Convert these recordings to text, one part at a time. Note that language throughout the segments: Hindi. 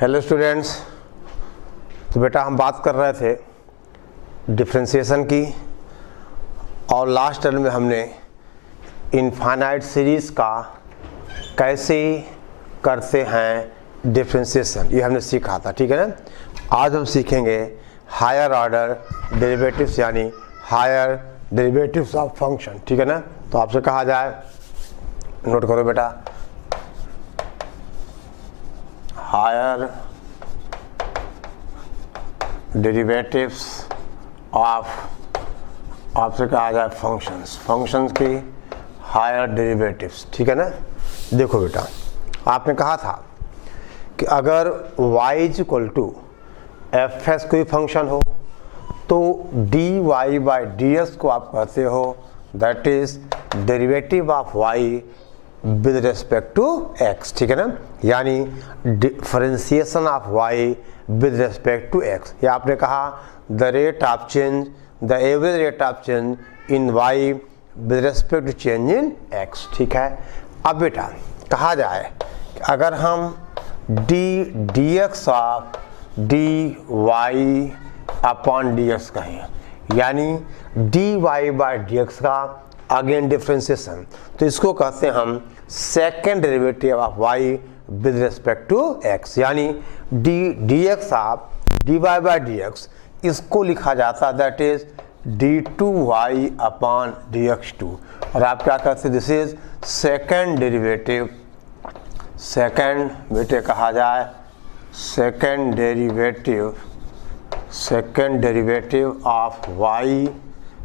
Hello students. तो बेटा हम बात कर रहे थे डिफरेंशिएशन की और लास्ट टर्म में हमने इनफाइनाइट सीरीज़ का कैसे करते हैं डिफरेंशिएशन ये हमने सीखा था, ठीक है ना। आज हम सीखेंगे हायर ऑर्डर डेरिवेटिव्स यानी हायर डेरिवेटिव्स ऑफ फंक्शन, ठीक है ना। तो आपसे कहा जाए, नोट करो बेटा, हायर डेरिवेटिव्स ऑफ, आपसे कहा जाए फंक्शंस की हायर डेरिवेटिव्स, ठीक है ना। देखो बेटा, आपने कहा था कि अगर y is equal to f s कोई फंक्शन हो तो dy बाई डी एक्स को आप कहते हो that is derivative of y with respect to x, ठीक है ना। यानी differentiation of y with respect to x। या आपने कहा the rate of change, the average rate of change in y with respect to change in x, ठीक है। अब बेटा कहा जाए कि अगर हम d x of d y upon D x कहें, यानी d y by d x का अगेन डिफरेंशिएशन, तो इसको कहते हैं हम second derivative of y with respect to x, यानी d x of d y by d x, इसको लिखा जाता है that is d two y upon D x two. और आप क्या कहते हैं, this is second derivative, second बेटे कहा जाए second derivative of y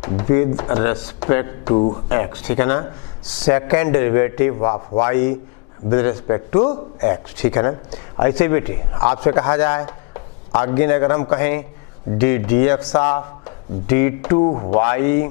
with respect to x, ठीक है ना। Second derivative of y with respect to x, ठीक है ना। ऐसे बेटे आपसे कहा जाए अगेन, अगर हम कहें d x of d two y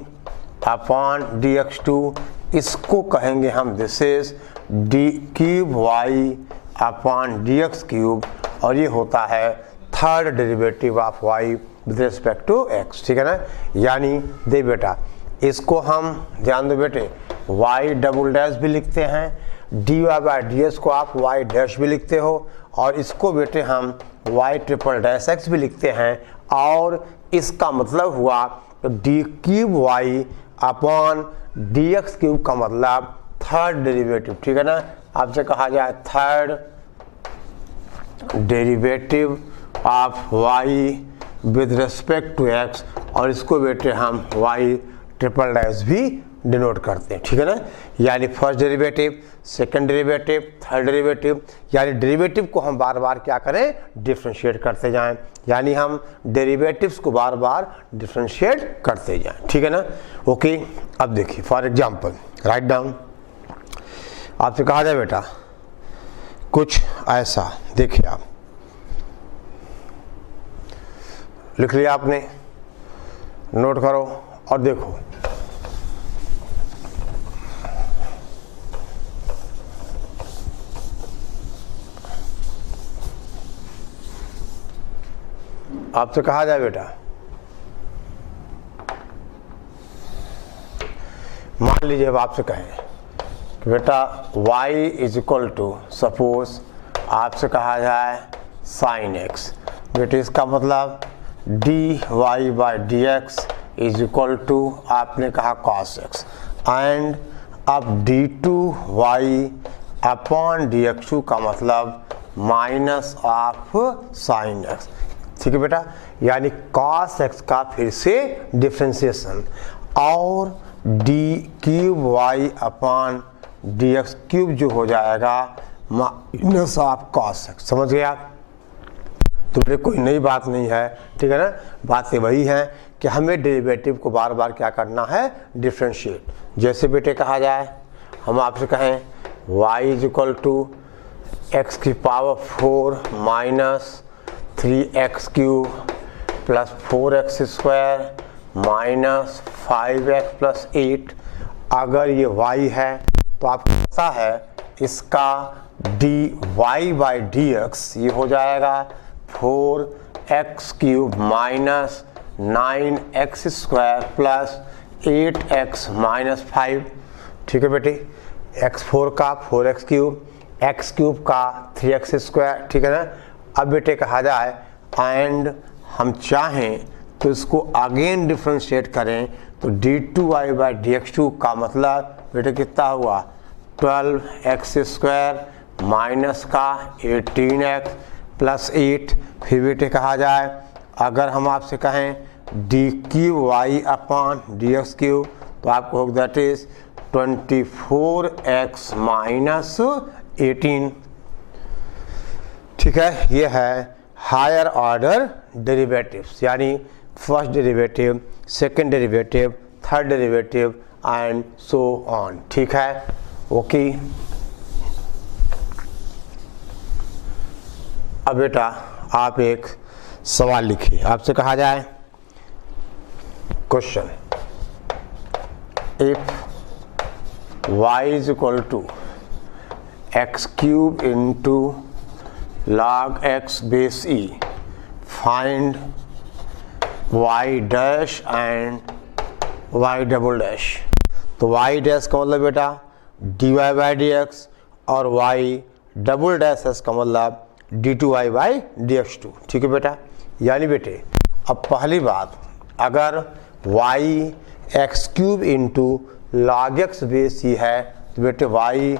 upon D x two, इसको कहेंगे हम this is d cube y upon D x cube, और ये होता है third derivative of y with respect to x, ठीक है ना। यानी दे बेटा, इसको हम ध्यान दो बेटे y डबल डैश भी लिखते हैं, d y by d s को आप y डैश भी लिखते हो, और इसको बेटे हम y ट्रिपल डैश x भी लिखते हैं, और इसका मतलब हुआ d cube y upon D x cube का मतलब थर्ड डेरिवेटिव, ठीक है ना। आपसे कहा जाए third derivative of y with respect to x, और इसको बेटे हम y ट्रिपल डैश भी डिनोट करते हैं, ठीक है ना। यानी first derivative, second derivative, third derivative, यानी डेरिवेटिव को हम बार बार क्या करें, डिफरेंशिएट करते जाएं, यानी हम डेरिवेटिव्स को बार बार डिफरेंशिएट करते जाएं, ठीक है ना। ओके, अब देखिए फॉर एग्जांपल राइट डाउन, आपसे कहा जाए बेटा कुछ ऐसा, देखिए आप लिख लिया आपने, नोट करो और देखो। आपसे कहा जाए बेटा, मान लीजिए अब आपसे कहें कि बेटा y is equal to, suppose आपसे कहा जाए साइन x, बेटे इसका मतलब d y by d x is equal to, आपने कहा कॉस x, एंड अब d two y upon D x two का मतलब माइनस ऑफ साइन x, ठीक है बेटा। यानी cos x का फिर से डिफरेंशिएशन, और d cube y upon D x cube जो हो जाएगा माइनस ऑफ cos x, समझ गए आप। तो मेरे कोई नई बात नहीं है, ठीक है ना। बातें वही हैं कि हमें डेरिवेटिव को बार बार क्या करना है, डिफरेंशिएट। जैसे बेटे कहा जाए, हम आपसे कहें y is equal to x की power 4 minus 3x cube plus 4x square minus 5x plus 8, अगर ये y है तो आपको पता है इसका d y by d x ये हो जाएगा 4x cube minus 9x square plus 8x minus 5, ठीक है बेटे। x4 का 4x क्यूब, x क्यूब का 3x स्क्वायर, ठीक है ना। अब बेटे कहा जाए एंड हम चाहें तो इसको अगेन डिफ्रेंशिएट करें तो d2y/dx2 का मतलब बेटे कितना हुआ 12x² माइनस का 18x प्लस 8। फिर बेटे कहा जाए अगर हम आपसे कहें dqy/dx3 तो आपको होगा दैट इज 24x माइनस 18। ठीक है, ये है हायर ऑर्डर डेरिवेटिव्स, यानी first derivative, second derivative, third derivative and so on. ठीक है, ओके। अब बेटा आप एक सवाल लिखिए, आपसे कहा जाए question if y is equal to x³ into log x base e, find y dash and y double dash. तो y डैश का मतलब बेटा dy/dx और y डबल डैश का मतलब d2y/dx2। ठीक है बेटा, यानी बेटे अब पहली बात, अगर y x³ into log x base e है तो बेटे y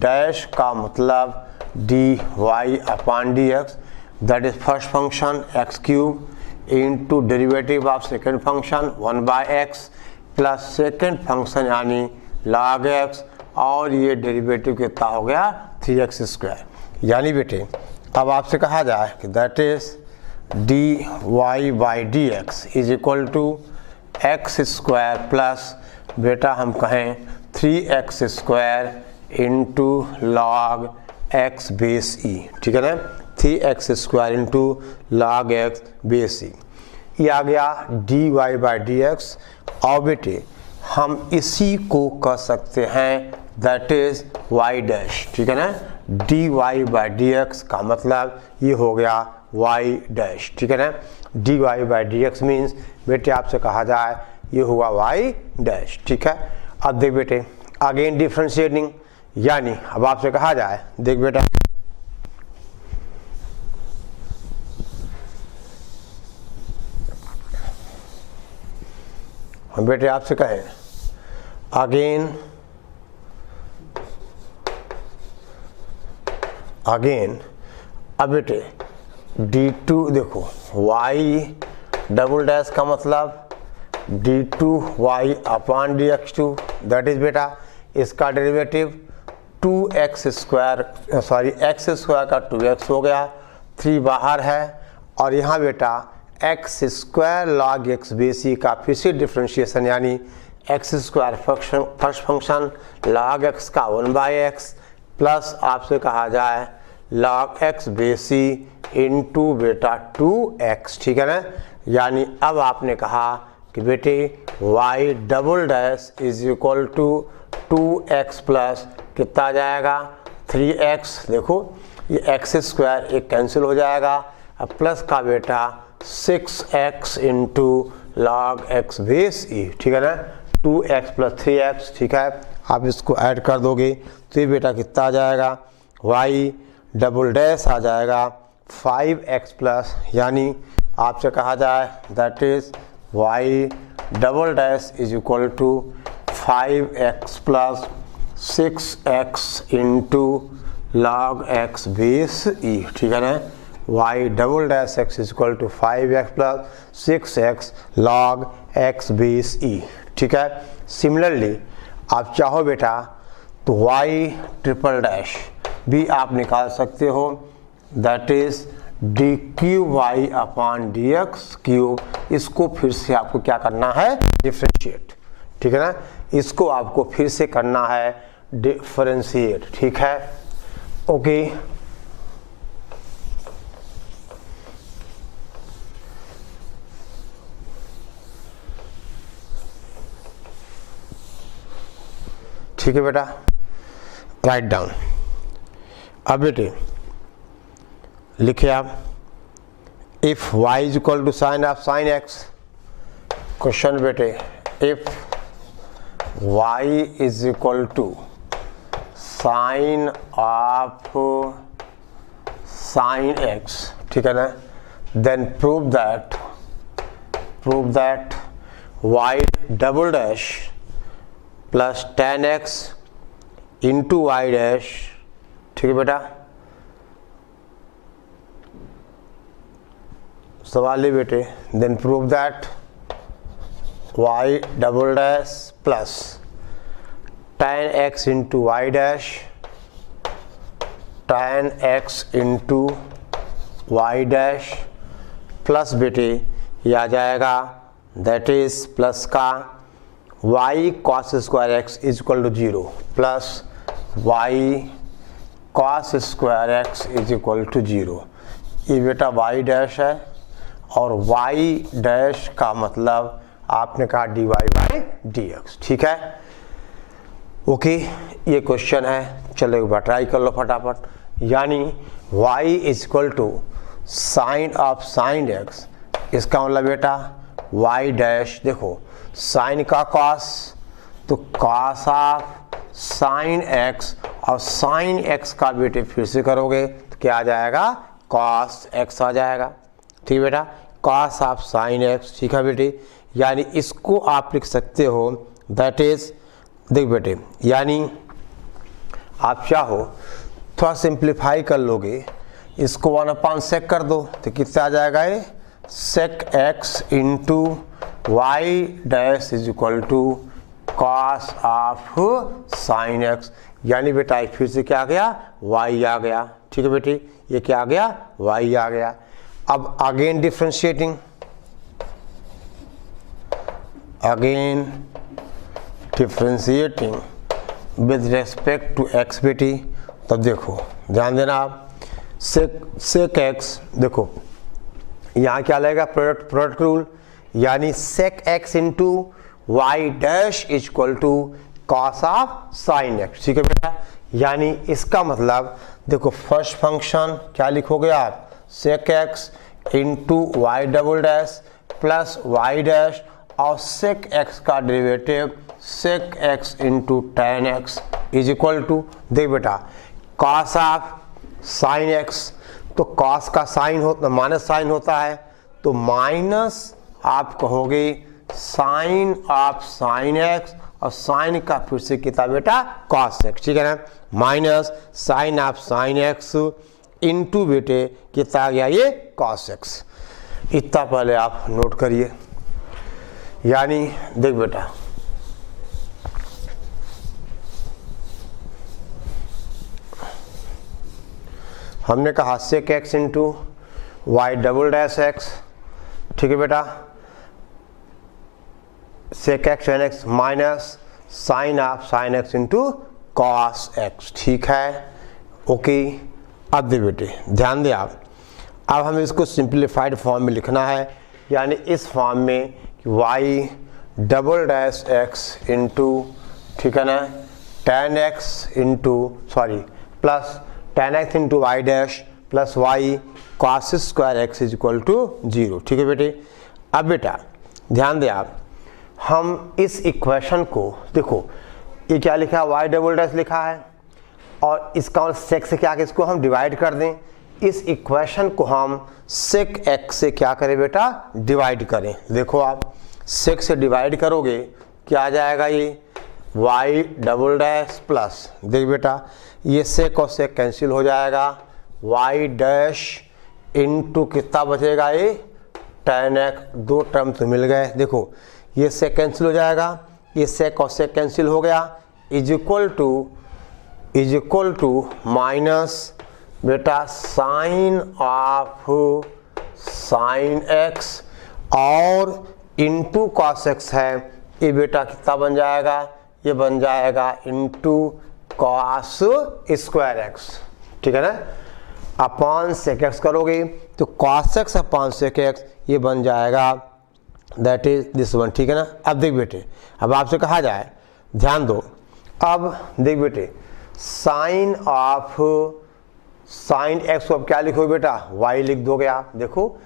डैश का मतलब dy/dx, that is first function x³ into derivative of second function 1/x plus second function यानी log x, और ये डेरिवेटिव कितना हो गया 3x²। यानी बेटे अब आपसे कहा जाए कि that is dy/dx is equal to x² plus बेटा हम कहें 3x² into log x base e। ठीक है ना, 3x² into log x base e, ये आ गया dy/dx। और बेटे हम इसी को कह सकते हैं दैट इज y डैश। ठीक है ना, dy/dx का मतलब ये हो गया y डैश। ठीक है ना, dy/dx मीन्स बेटे आपसे कहा जाए ये होगा y डैश। ठीक है, अब देख बेटे अगेन डिफ्रेंशिएटिंग, यानी अब आपसे कहा जाए देख बेटा हम बेटे आपसे कहें अगेन अब बेटे d2 देखो y डबल डैश का मतलब d2y/dx2, दैट इज बेटा इसका डेरिवेटिव 2x² का 2x हो गया, 3 बाहर है, और यहाँ बेटा x² log x base e का फिर से डिफ्रेंशिएशन, यानी x² first function log x का 1/x प्लस आपसे कहा जाए log x base e into बेटा 2x। ठीक है ना, यानी अब आपने कहा कि बेटे y double dash is equal to 2x plus कितना आ जाएगा 3x। देखो ये x² एक कैंसिल हो जाएगा, अब प्लस का बेटा 6x into log x base e। ठीक है ना, 2x प्लस 3x। ठीक है, आप इसको ऐड कर दोगे तो ये बेटा कितना आ जाएगा y डबल डैश आ जाएगा 5x प्लस, यानी आपसे कहा जाए that is y double dash is equal to 5x plus 6x into log x base e। ठीक है ना, y double dash x is equal to 5x plus 6x log x base e। ठीक है, सिमिलरली आप चाहो बेटा तो y ट्रिपल डैश भी आप निकाल सकते हो, दैट इज dqy/dx3। इसको फिर से आपको क्या करना है डिफ्रेंशिएट। ठीक है ना, इसको आपको फिर से करना है डिफरेंशिएट। ठीक है, ओके। ठीक है बेटा, राइट डाउन। अब बेटे लिखिए आप if y is equal to sine of sine x। Question बेटे if y is equal to sine of sine x ठीक है ना। Then prove that y double dash plus tan x into y dash, ठीक है बेटा। सवाल है बेटे, then prove that y double dash plus tan x into y dash, tan x into y dash plus बेटे ये आ जाएगा दैट इज प्लस का y cos square x is equal to 0 plus y cos square x is equal to 0। ये बेटा y डैश है और y डैश का मतलब आपने कहा dy बाई dx, ठीक है। ओके, ये क्वेश्चन है, चलो एक बार ट्राई कर लो फटाफट। यानी y is equal to sine of sine x, इसका मतलब बेटा y डैश, देखो साइन का cos तो cos ऑफ साइन x और साइन x का बेटे फिर से करोगे तो क्या आ जाएगा, cos x आ जाएगा, ठीक है बेटा, cos ऑफ साइन x, ठीक है बेटे। यानी इसको आप लिख सकते हो दैट इज, देख बेटे, यानी आप चाहो थोड़ा सिंप्लीफाई कर लोगे, इसको 1/sec कर दो तो कितना आ जाएगा, ये sec x into y dash is equal to cos of sine x। यानी बेटा फिर से क्या आ गया, y आ गया, ठीक है बेटे, ये क्या आ गया, y आ गया। अब again differentiating, with respect to x बेटी। तब देखो ध्यान देना आप, sec x, देखो यहाँ क्या लगेगा, प्रोडक्ट रूल, यानी sec x into y dash is equal to cos of sine x, ठीक है बेटा। यानी इसका मतलब देखो फर्स्ट फंक्शन क्या लिखोगे आप, sec x into y double dash plus y dash और sec x का derivative sec x into tan x is equal to, देख बेटा cos ऑफ साइन x, तो cos का साइन होता माइनस साइन होता है तो माइनस आप कहोगे साइन ऑफ साइन x और साइन का फिर से कितना बेटा cos x, ठीक है ना, minus sine of sine x into बेटे कितना आ गया ये cos x। इतना पहले आप नोट करिए। यानी देख बेटा हमने कहा sec x into y double dash x, ठीक है बेटा, sec x tan x minus sine of sine x into cos x, ठीक है। ओके, अब दे बेटे ध्यान दे आप, अब हमें इसको सिंप्लीफाइड फॉर्म में लिखना है। यानी इस फॉर्म में y double dash x into, ठीक है ना, tan x into plus tan x into y dash plus y cos square x is equal to 0, ठीक है बेटे। अब बेटा ध्यान दे आप, हम इस इक्वेशन को देखो, ये क्या लिखा है, y डबल डैश लिखा है और इसका sec से क्या, इसको हम डिवाइड कर दें, इस इक्वेशन को हम sec x से क्या करें बेटा, डिवाइड करें। देखो आप sec से डिवाइड करोगे क्या आ जाएगा, ये y डबल डैश प्लस, देख बेटा ये sec और sec कैंसिल हो जाएगा, y डैश इंटू कितना बचेगा, ये tan x, दो टर्म तो मिल गए, देखो ये sec कैंसिल हो जाएगा, ये sec और sec कैंसिल हो गया, इज इक्वल टू माइनस बेटा साइन ऑफ साइन x और इंटू cos x है, ये बेटा कितना बन जाएगा, ये बन जाएगा इंटू cos स्क्वायर x, ठीक है ना, अपॉन sec x करोगे तो cos x upon sec x ये बन जाएगा दैट इज दिस वन, ठीक है ना। अब देख बेटे, अब आपसे कहा जाए, ध्यान दो, अब देख बेटे साइन ऑफ साइन x को अब क्या लिखोगे बेटा, y लिख दोगे आप। देखो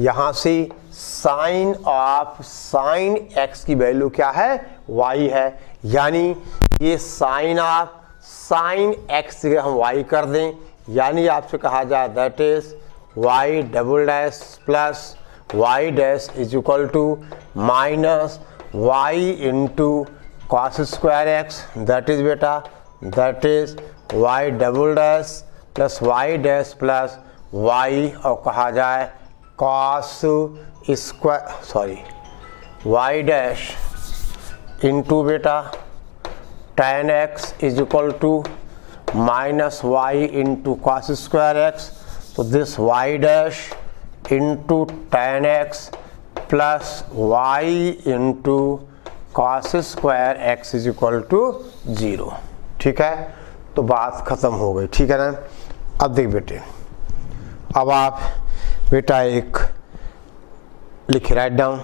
यहाँ से साइन ऑफ साइन x की वैल्यू क्या है, y है, यानी ये साइन ऑफ साइन x से हम y कर दें, यानी आपसे कहा जाए that is y double dash plus y dash is equal to minus y into cos square x, that is बेटा that is y double dash plus y dash plus y और कहा जाए cos square sorry y dash into बेटा tan x is equal to minus y into cos square x, तो this y dash into tan x plus y into cos square x is equal to 0। ठीक है, तो बात खत्म हो गई। ठीक है ना। अब देख बेटे, अब आप बेटा एक लिखे, राइट डाउन,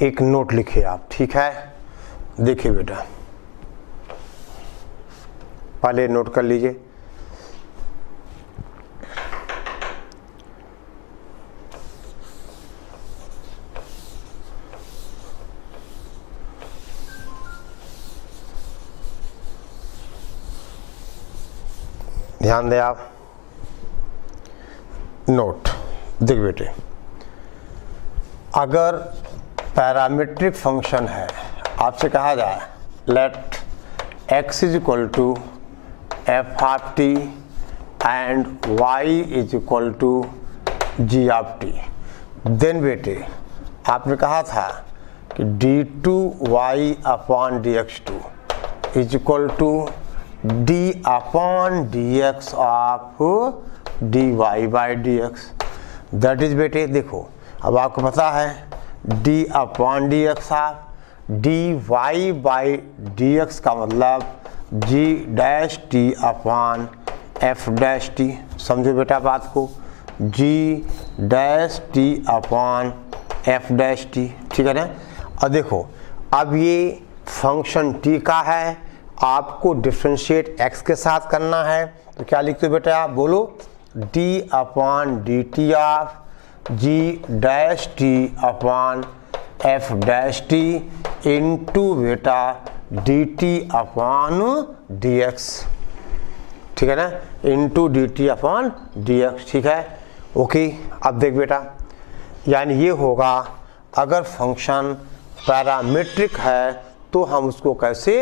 एक नोट लिखिए आप। ठीक है, देखिए बेटा, पहले नोट कर लीजिए। ध्यान दें आप, नोट देख बेटे, अगर पैरामीट्रिक फंक्शन है, आपसे कहा जाए let x is equal to f of t and y is equal to g of t, then बेटे आपने कहा था कि d2y upon dx2 is equal to d upon dx of dy by dx, that is बेटे देखो, अब आपको पता है d upon dx of dy by dx का मतलब g dash T upon f dash t, समझो बेटा बात को, g dash T upon f dash t. ठीक है ना। और देखो, अब ये फंक्शन t का है, आपको डिफ्रेंशिएट x के साथ करना है, तो क्या लिखते हो बेटा आप, बोलो d upon D T of g dash T upon f dash T into बेटा D T upon D x. ठीक है ना, into D T upon D x. ठीक है, ओके। अब देख बेटा, यानी ये होगा, अगर फंक्शन पैरामीट्रिक है तो हम उसको कैसे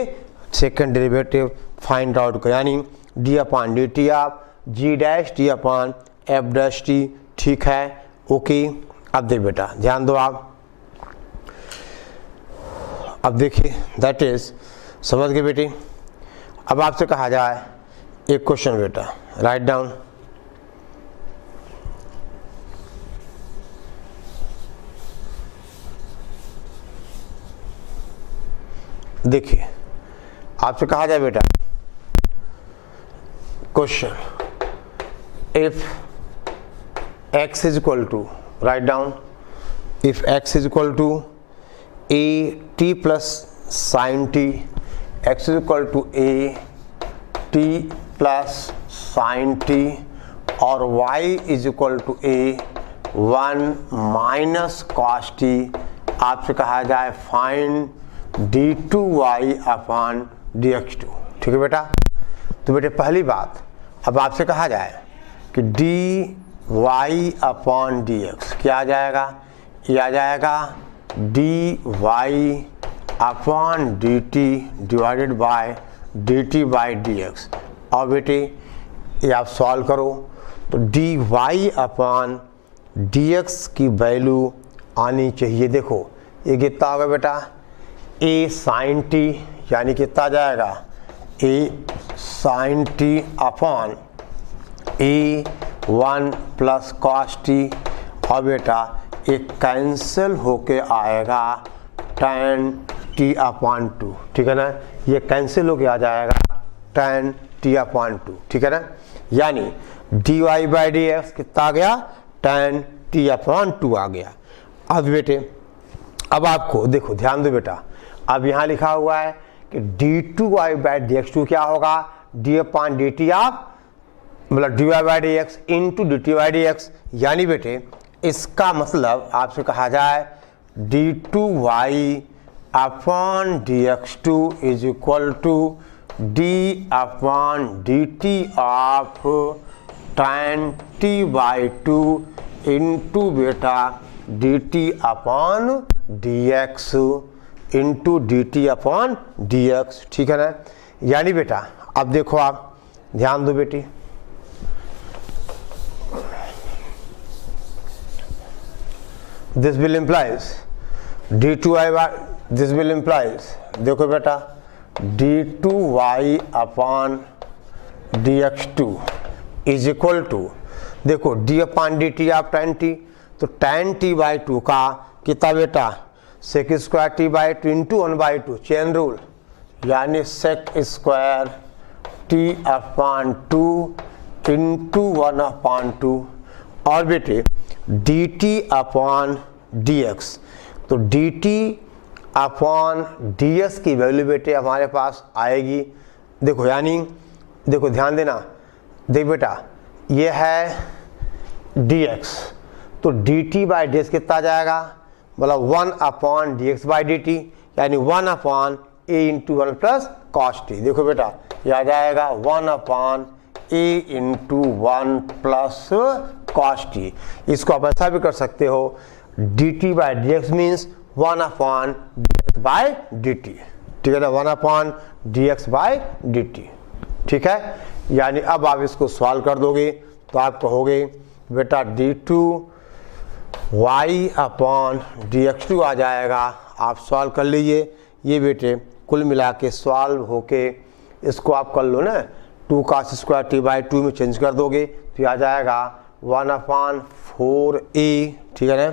सेकंड डेरिवेटिव फाइंड आउट करें, यानी d upon D T of g dash T upon f dash t. ठीक है, ओके। अब देख बेटा, ध्यान दो आप, अब देखिए, दैट इज, समझ गए बेटी। अब आपसे कहा जाए एक क्वेश्चन बेटा, राइट डाउन, देखिए आपसे कहा जाए बेटा, question, if x is equal to, right down, if x is equal to a t plus sine t, x is equal to a t plus sine t और y is equal to a 1 minus cos t, आपसे कहा जाए फाइंड d2y अपॉन dx2। ठीक है बेटा। तो बेटे पहली बात, अब आपसे कहा जाए कि dy अपॉन dx क्या आ जाएगा, ये आ जाएगा dy upon dt divided by dt by dx। और बेटे ये आप सॉल्व करो तो dy अपॉन dx की वैल्यू आनी चाहिए। देखो ये कितना होगा बेटा, a साइन टी, यानी कितना जाएगा a sine t upon a 1 plus cos t, और बेटा एक कैंसिल होके आएगा tan t अपॉन 2। ठीक है ना, ये कैंसिल होके आ जाएगा tan t अपॉन 2। ठीक है ना, यानी dy बाई डी एक्स कितना आ गया, tan t अपॉन 2 आ गया। अब बेटे अब आपको देखो, ध्यान दो बेटा, अब यहाँ लिखा हुआ है कि d2y बाई dx2 क्या होगा, d अपॉन डी टी आप मतलब dy by d x into D t by d x, यानी बेटे इसका मतलब आपसे कहा जाए d2y upon dx2 is equal to d upon dt of tan t/2 into बेटा dt upon dx into dt upon dx, ठीक है ना। यानी बेटा अब देखो, आप ध्यान दो बेटी, this will implies d2y by, this will implies, देखो बेटा d2y upon dx2 is equal to, देखो d अपॉन dt आप tan t, तो tan t/2 का कितना बेटा sec square t/2 into 1/2 chain rule, यानी sec square t upon 2 into 1/2 और बेटे dt अपॉन dx, तो dt अपॉन ds की वैल्यू बेटे हमारे पास आएगी, देखो यानी देखो ध्यान देना, देख बेटा ये है dx, तो dt बाई ds कितना आ जाएगा, बोला 1 अपॉन dx बाई dt, यानी 1 upon a into 1 plus cos T, देखो बेटा यह आ जाएगा 1 upon a into 1 plus cos T. इसको आप ऐसा भी कर सकते हो, dt by dx means 1 upon dx by dt, ठीक है ना, 1 अपॉन dx बाई dt, ठीक है। यानी अब आप इसको सॉल्व कर दोगे तो आप कहोगे बेटा d2 y अपॉन dx2 आ जाएगा, आप सॉल्व कर लीजिए। ये बेटे कुल मिला के सॉल्व होके इसको आप कर लो ना, 2 cos स्क्वायर t/2 में चेंज कर दोगे तो आ जाएगा 1 अपॉन 4a, ठीक है ना,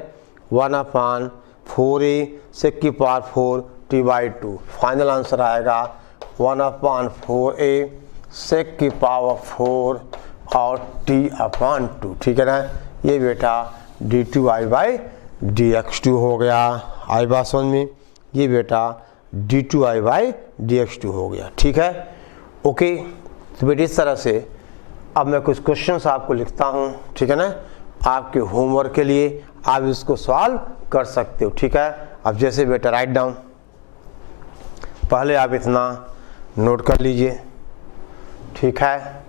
1 अपॉन 4a sec की पावर 4 t/2, फाइनल आंसर आएगा 1 अपॉन 4a sec की पावर 4 और t अपॉन 2, ठीक है ना। ये बेटा d2y बाई dx2 हो गया, आई बात समझ में, ये बेटा d2y बाई dx2 हो गया, ठीक है, ओके। तो बेटे इस तरह से अब मैं कुछ क्वेश्चंस आपको लिखता हूँ, ठीक है ना, आपके होमवर्क के लिए आप इसको सॉल्व कर सकते हो, ठीक है। अब जैसे बेटा राइट डाउन, पहले आप इतना नोट कर लीजिए, ठीक है।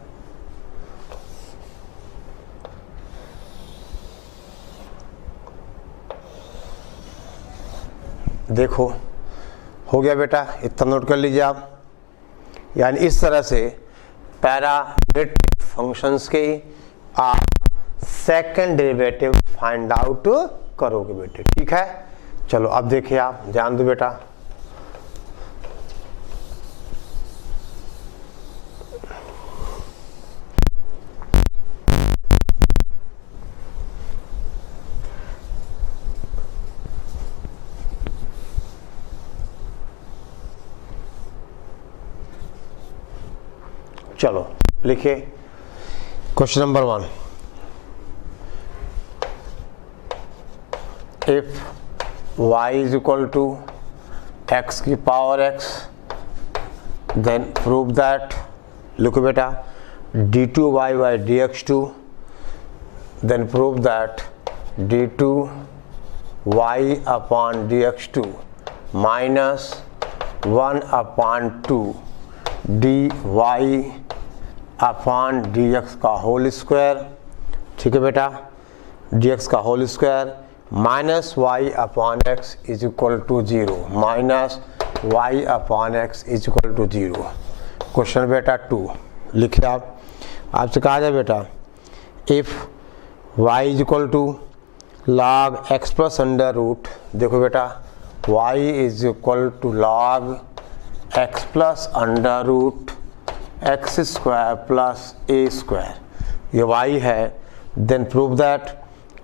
देखो हो गया बेटा, इतना नोट कर लीजिए आप, यानी इस तरह से पैरामीट्रिक फंक्शंस के आप सेकंड डेरिवेटिव फाइंड आउट करोगे बेटे, ठीक है। चलो अब देखिए, आप ध्यान दो बेटा, चलो लिखिए question number 1, if y is equal to x की power x, then prove that, लिखो बेटा d2y by dx2, then prove that d2y upon dx2 minus 1 upon 2 dy upon dx का होल स्क्वायर, ठीक है बेटा, dx का whole square minus y upon x is equal to 0, minus y upon x is equal to 0। Question बेटा 2 लिखिए आप, आपसे कहा जाए बेटा if y is equal to log x plus under root, देखो बेटा y is equal to log x plus under root x square plus a square, ये y है, then prove that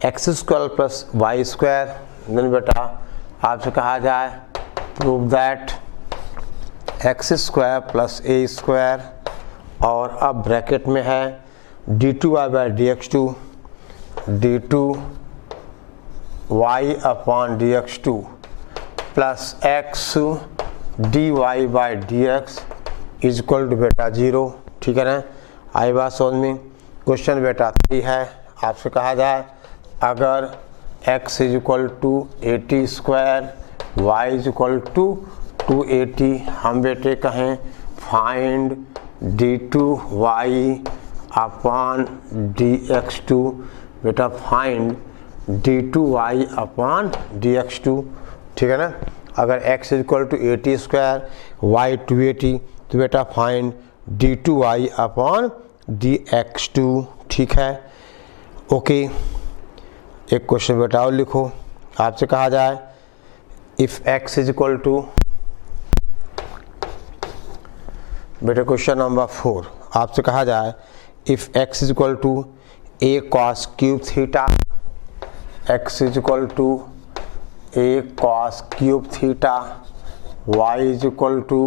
x square plus y square, then बेटा आपसे कहा जाए prove that x square plus a square, और अब ब्रैकेट में है d2y by dx2, d2y upon dx2 plus x dy by dx is equal to बेटा 0, ठीक है ना, आई बात समझ में। क्वेश्चन बेटा 3 है, आपसे कहा जाए अगर x is equal to 80 square, y is equal to 280, हम बेटे कहें फाइंड d2y अपॉन dx2, बेटा फाइंड d2y अपॉन dx2, ठीक है ना। अगर x equal to 80 square y 280 तो बेटा फाइंड d2y अपॉन dx2, ठीक है। ओके, एक क्वेश्चन बेटा और लिखो, आपसे कहा जाए if x is equal to, बेटा क्वेश्चन नंबर 4, आपसे कहा जाए if x is equal to a cos cube theta, x is equal to a cos cube theta, y is equal to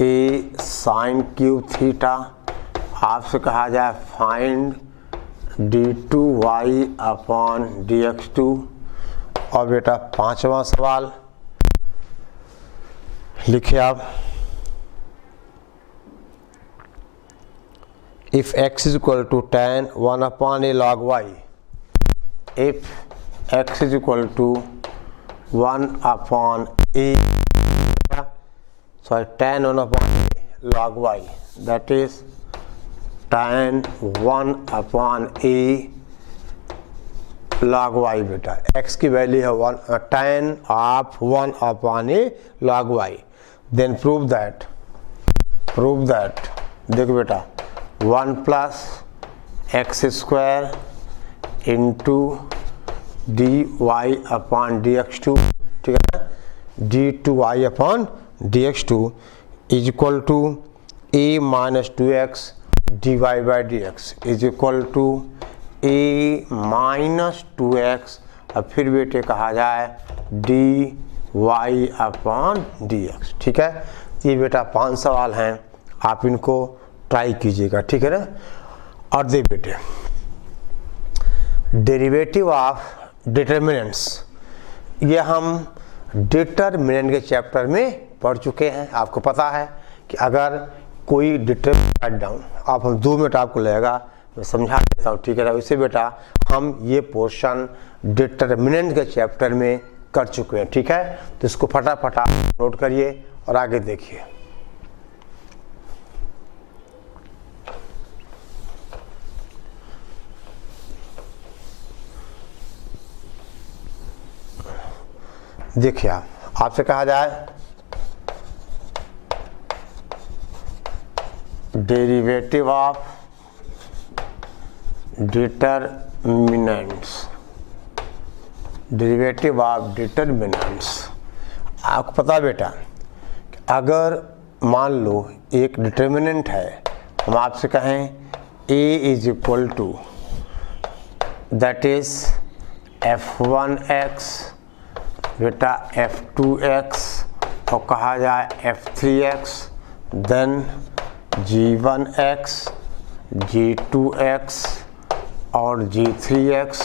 a sin cube theta, आपसे कहा जाए फाइंड d2y अपॉन dx2। और बेटा पांचवा सवाल लिखिए आप, if x is equal to tan 1 upon a log y, if x is equal to 1 upon a, sorry, tan 1 upon a log y, that is tan 1 upon a log y, बेटा x की वैल्यू है 1 tan of 1 upon a log y, then prove that, देखो बेटा 1 plus x square into d y upon D x two, ठीक है ना, d two y upon D x two is equal to a minus 2x d y by d x is equal to a minus 2x, और फिर बेटे कहा जाए d y upon D x, ठीक है। ये बेटा 5 सवाल हैं, आप इनको ट्राई कीजिएगा, ठीक है ना। और देख बेटे डेरिवेटिव ऑफ डिटर्मिनेंट्स, ये हम डिटर्मिनेंट के चैप्टर में पढ़ चुके हैं। आपको पता है कि अगर कोई डिटर्मिनेंट डाउन, आप हम 2 मिनट आपको लगेगा, मैं समझा देता हूँ, ठीक है ना। वैसे बेटा हम ये पोर्शन डिटर्मिनेंट के चैप्टर में कर चुके हैं, ठीक है। तो इसको फटाफट आप नोट करिए और आगे देखिए। देखिए आपसे कहा जाए derivative of determinants, derivative of determinants. आपको पता बेटा अगर मान लो एक डिटर्मिनेंट है, हम आपसे कहें a is equal to that is f1x बेटा f2x और कहा जाए f3x, देन g1x g2x और g3x,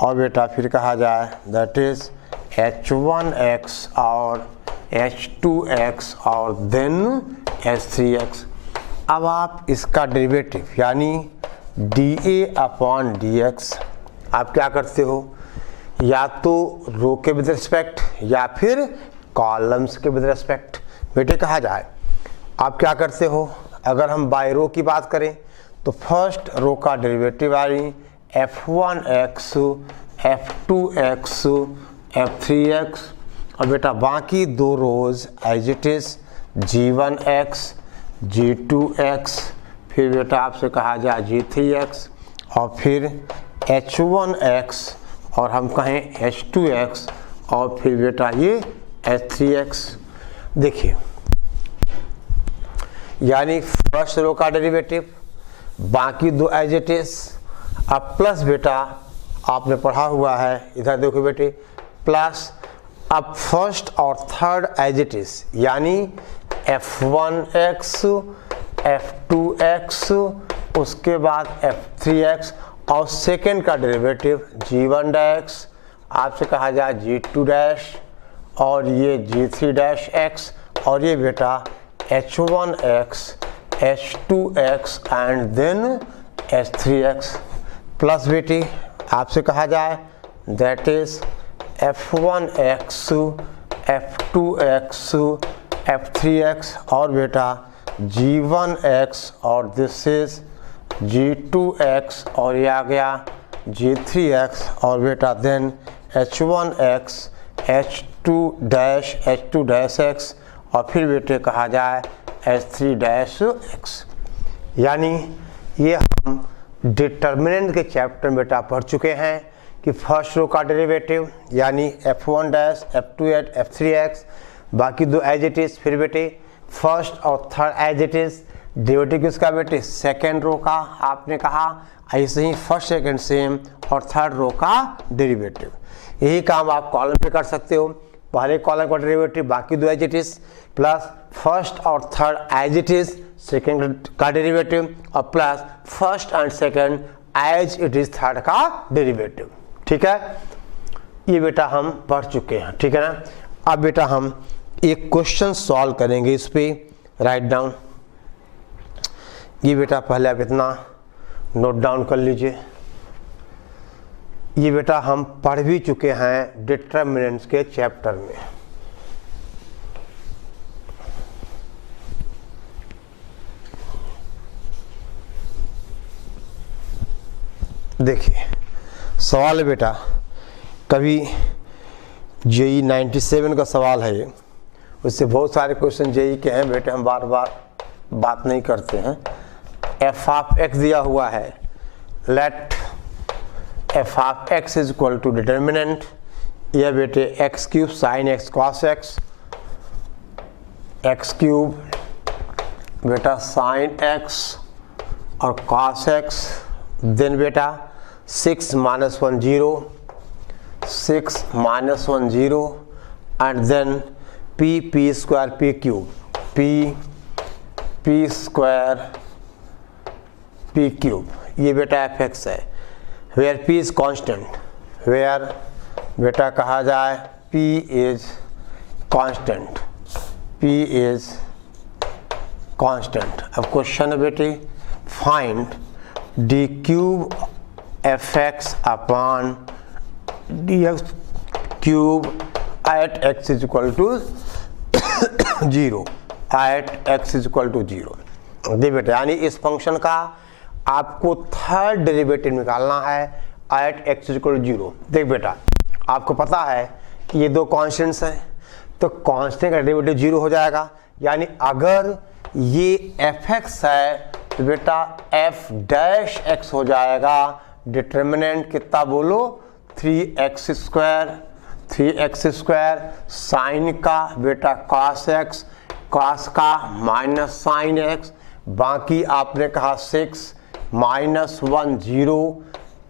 और बेटा फिर कहा जाए दैट इज h1x और h2x और देन h3x। अब आप इसका डेरिवेटिव यानी dA अपॉन dx आप क्या करते हो, या तो रो के विद रिस्पेक्ट या फिर कॉलम्स के विद रिस्पेक्ट। बेटे कहा जाए आप क्या करते हो, अगर हम बाय रो की बात करें तो फर्स्ट रो का डेरिवेटिव आ रही f1x f2x f3x, और बेटा बाकी 2 रोज as it is g1x g2x, फिर बेटा आपसे कहा जाए g3x और फिर h1x और हम कहें h2x और फिर बेटा ये h3x। देखिए यानी फर्स्ट रो का डेरिवेटिव बाकी 2 एज इट इज, अब प्लस बेटा आपने पढ़ा हुआ है, इधर देखो बेटे प्लस, अब फर्स्ट और थर्ड एज इट इज यानी f1x f2x उसके बाद f3x और सेकेंड का डेरिवेटिव g1 डैश, आपसे कहा जाए g2 डैश और ये g3 डैश x, और ये बेटा h1x h2x and then h3x plus बेटी आपसे कहा जाए that is f1x f2x f3x और बेटा g1x और दिस इज G2x और ये आ गया G3x और बेटा देन H1x H2-x और फिर बेटे कहा जाए H3-x। यानी ये हम डिटर्मिनेंट के चैप्टर में बेटा पढ़ चुके हैं कि फर्स्ट रो का डेरिवेटिव यानी F1-, F2-, F3x, बाकी दो एज इट इज। फिर बेटे फर्स्ट और third as it is. Derivative किसका बेटे? सेकेंड रो का आपने कहा, ऐसे ही फर्स्ट सेकेंड सेम और थर्ड रो का डेरिवेटिव। यही काम आप कॉलम पे कर सकते हो, पहले कॉलम का डेरिवेटिव बाकी दो as it is plus first और third as it is second का डेरिवेटिव और plus first and second as it is third का डेरिवेटिव। ठीक है, ये बेटा हम पढ़ चुके हैं। ठीक है ना। अब बेटा हम एक क्वेश्चन सॉल्व करेंगे, इस पे राइट डाउन। ये बेटा पहले आप इतना नोट डाउन कर लीजिए। ये बेटा हम पढ़ भी चुके हैं डिटरमिनेंट्स के चैप्टर में। देखिए सवाल है बेटा, कभी जेई 97 का सवाल है ये, उससे बहुत सारे क्वेश्चन जेई के हैं बेटे, हम बार बार बात नहीं करते हैं। एफ ऑफ एक्स दिया हुआ है, let f of x is equal to determinant, यह बेटे x cube sine x cos x, x cube बेटा साइन एक्स और कॉस एक्स, देन बेटा 6 - 1 0, 6 - 1 0 and then p square p cube, p square p cube. ये बेटा एफ एक्स है, where p is constant, where बेटा कहा जाए p is constant, p is constant. अब क्वेश्चन है बेटे, find d cube f x upon D x cube at x is equal to 0, at x is equal to 0। देख बेटा, यानी इस फंक्शन का आपको थर्ड डेरिवेटिव निकालना है at x is equal to 0। देख बेटा, आपको पता है कि ये दो कॉन्स्टेंट्स हैं, तो कांस्टेंट का डेरिवेटिव 0 हो जाएगा। यानी अगर ये एफ एक्स है तो बेटा एफ डैश एक्स हो जाएगा। डिटर्मिनेंट कितना बोलो? 3x square, 3x square sine का बेटा कॉस एक्स, कॉस का माइनस साइन एक्स, बाकी आपने कहा 6 - 1 0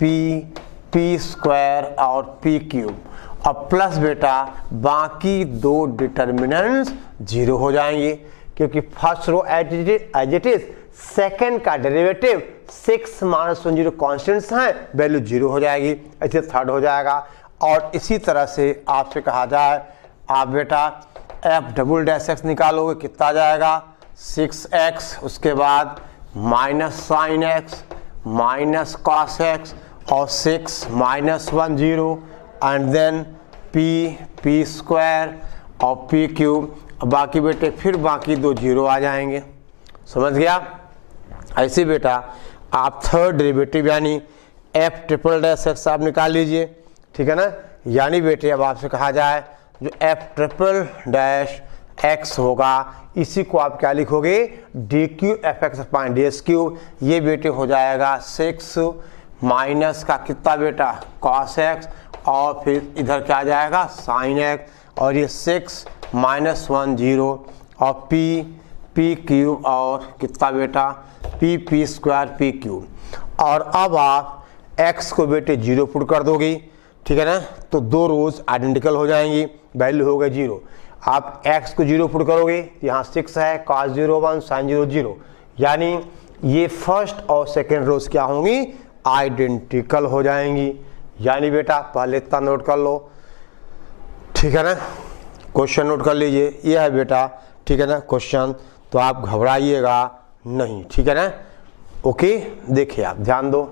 p स्क्वायर और p क्यूब और प्लस बेटा बाकी दो डिटर्मिनेंट्स 0 हो जाएंगे, क्योंकि first row as it is, second का डेरिवेटिव 6 - 1 0 कॉन्स्टेंट्स हैं, वैल्यू 0 हो जाएगी, ऐसे थर्ड हो जाएगा। और इसी तरह से आपसे कहा जाए आप बेटा एफ डबल डैश एक्स निकालोगे, कितना जाएगा? 6x, उसके बाद minus sine x minus cos x और 6 - 1 0 एंड देन p स्क्वायर और p क्यूब, बाकी बेटे फिर बाकी दो 0 आ जाएंगे। समझ गया? ऐसे बेटा आप थर्ड डेरिवेटिव यानी एफ ट्रिपल डैश एक्स आप निकाल लीजिए। ठीक है ना। यानी बेटे अब आपसे कहा जाए जो एफ ट्रिपल डैश एक्स होगा, इसी को आप क्या लिखोगे? D Q F x upon D S Q. ये बेटे हो जाएगा 6 माइनस का कितना बेटा? कॉस एक्स और फिर इधर क्या आ जाएगा? साइन एक्स और ये 6 - 1 0 और p क्यूब और कितना बेटा? p square p cube. और अब आप x को बेटे 0 पुट कर दोगे। ठीक है ना। तो दो रोज आइडेंटिकल हो जाएंगी, वैल्यू हो गई 0। आप x को 0 पुट करोगे, यहाँ 6 है, cos 0 1 sin 0 0, यानी ये फर्स्ट और सेकेंड रोज क्या होंगी? आइडेंटिकल हो जाएंगी। यानी बेटा पहले इतना नोट कर लो। ठीक है ना। क्वेश्चन नोट कर लीजिए, ये है बेटा। ठीक है ना क्वेश्चन, तो आप घबराइएगा नहीं। ठीक है ना। ओके, देखिए आप ध्यान दो।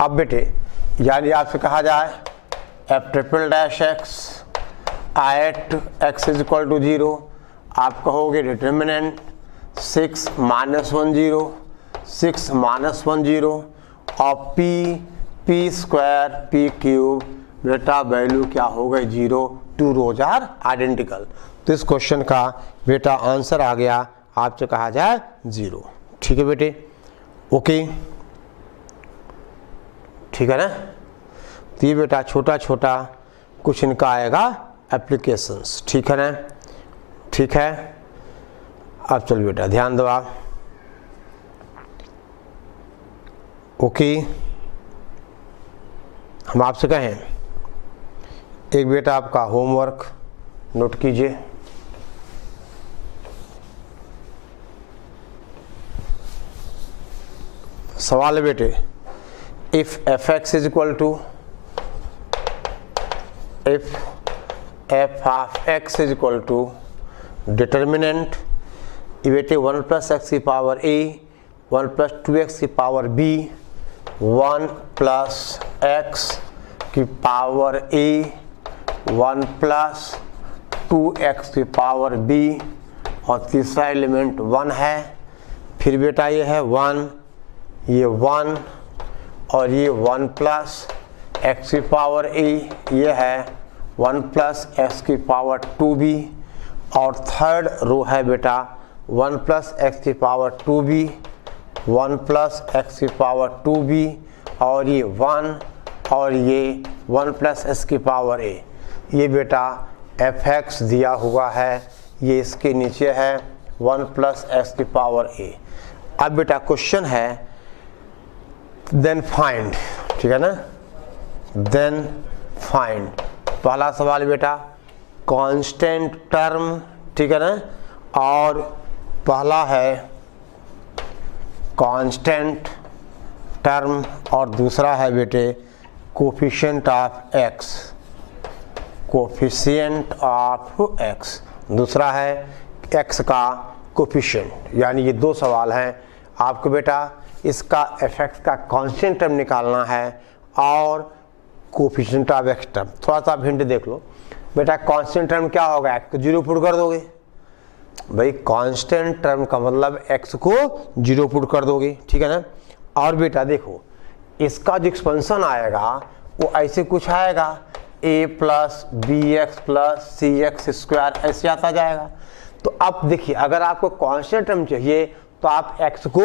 अब बेटे यानी आपसे कहा जाए f triple dash x at x is equal to 0, आप कहोगे डिटर्मिनेंट 6 माइनस 1 0, 6 माइनस 1 0 और p स्क्वायर p क्यूब, बेटा वैल्यू क्या हो गई 0, 2 रोज आर आइडेंटिकल। तो इस क्वेश्चन का बेटा आंसर आ गया आपसे कहा जाए 0। ठीक है बेटे, ओके, ठीक है ना। तो ये बेटा छोटा छोटा कुछ इनका आएगा एप्लीकेशंस, ठीक है ना, ठीक है। अब चल बेटा ध्यान दो आप, ओके। हम आपसे कहें एक बेटा आपका होमवर्क नोट कीजिए। सवाल है बेटे, if fx is equal to, if f of x is equal to determinant बेटे 1 plus x की पावर a, 1 plus 2x की पावर b, 1 plus x की पावर a, 1 plus 2x की पावर b और तीसरा एलिमेंट 1 है। फिर बेटा ये है 1, ये 1 और ये 1 प्लस x की पावर a, ये है 1 प्लस x की पावर 2b और थर्ड रो है बेटा 1 प्लस x की पावर 2b, 1 प्लस x की पावर 2b और ये 1 और ये 1 प्लस x की पावर a। ये बेटा fx दिया हुआ है, ये इसके नीचे है 1 प्लस x की पावर a। अब बेटा क्वेश्चन है देन फाइंड, ठीक है ना, देन फाइंड। पहला सवाल बेटा कांस्टेंट टर्म, ठीक है ना, और पहला है कांस्टेंट टर्म और दूसरा है बेटे coefficient of x, coefficient of x, दूसरा है x का कोफिशिएंट। यानी ये दो सवाल हैं आपको बेटा, इसका एफएक्स का कांस्टेंट टर्म निकालना है और कोफिशिएंट ऑफ x टर्म। थोड़ा सा हिंट देख लो बेटा, कांस्टेंट टर्म क्या होगा, x को 0 पुट कर दोगे भाई, कांस्टेंट टर्म का मतलब x को 0 पुट कर दोगे, ठीक है ना। और बेटा देखो इसका जो एक्सपेंशन आएगा वो ऐसे कुछ आएगा, a plus b x plus c x square ऐसे आता जाएगा। तो अब देखिए अगर आपको कांस्टेंट टर्म चाहिए तो आप x को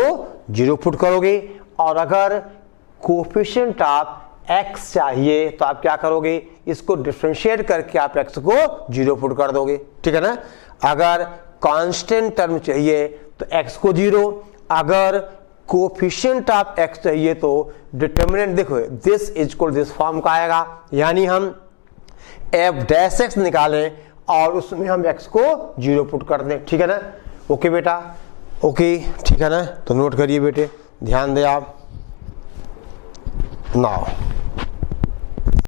0 पुट करोगे और अगर कोफिशिएंट ऑफ x चाहिए तो आप क्या करोगे, इसको डिफरेंशिएट करके आप x को 0 पुट कर दोगे, ठीक है ना। अगर कांस्टेंट टर्म चाहिए तो x को 0, अगर कोफिशिएंट ऑफ x चाहिए तो डिटर्मिनेंट देखो this is equal this form का आएगा, यानी हम f डैश x निकालें और उसमें हम x को 0 पुट कर दें, ठीक है ना। ओके बेटा, ओके, ठीक है ना। तो नोट करिए बेटे, ध्यान दें आप नाउ।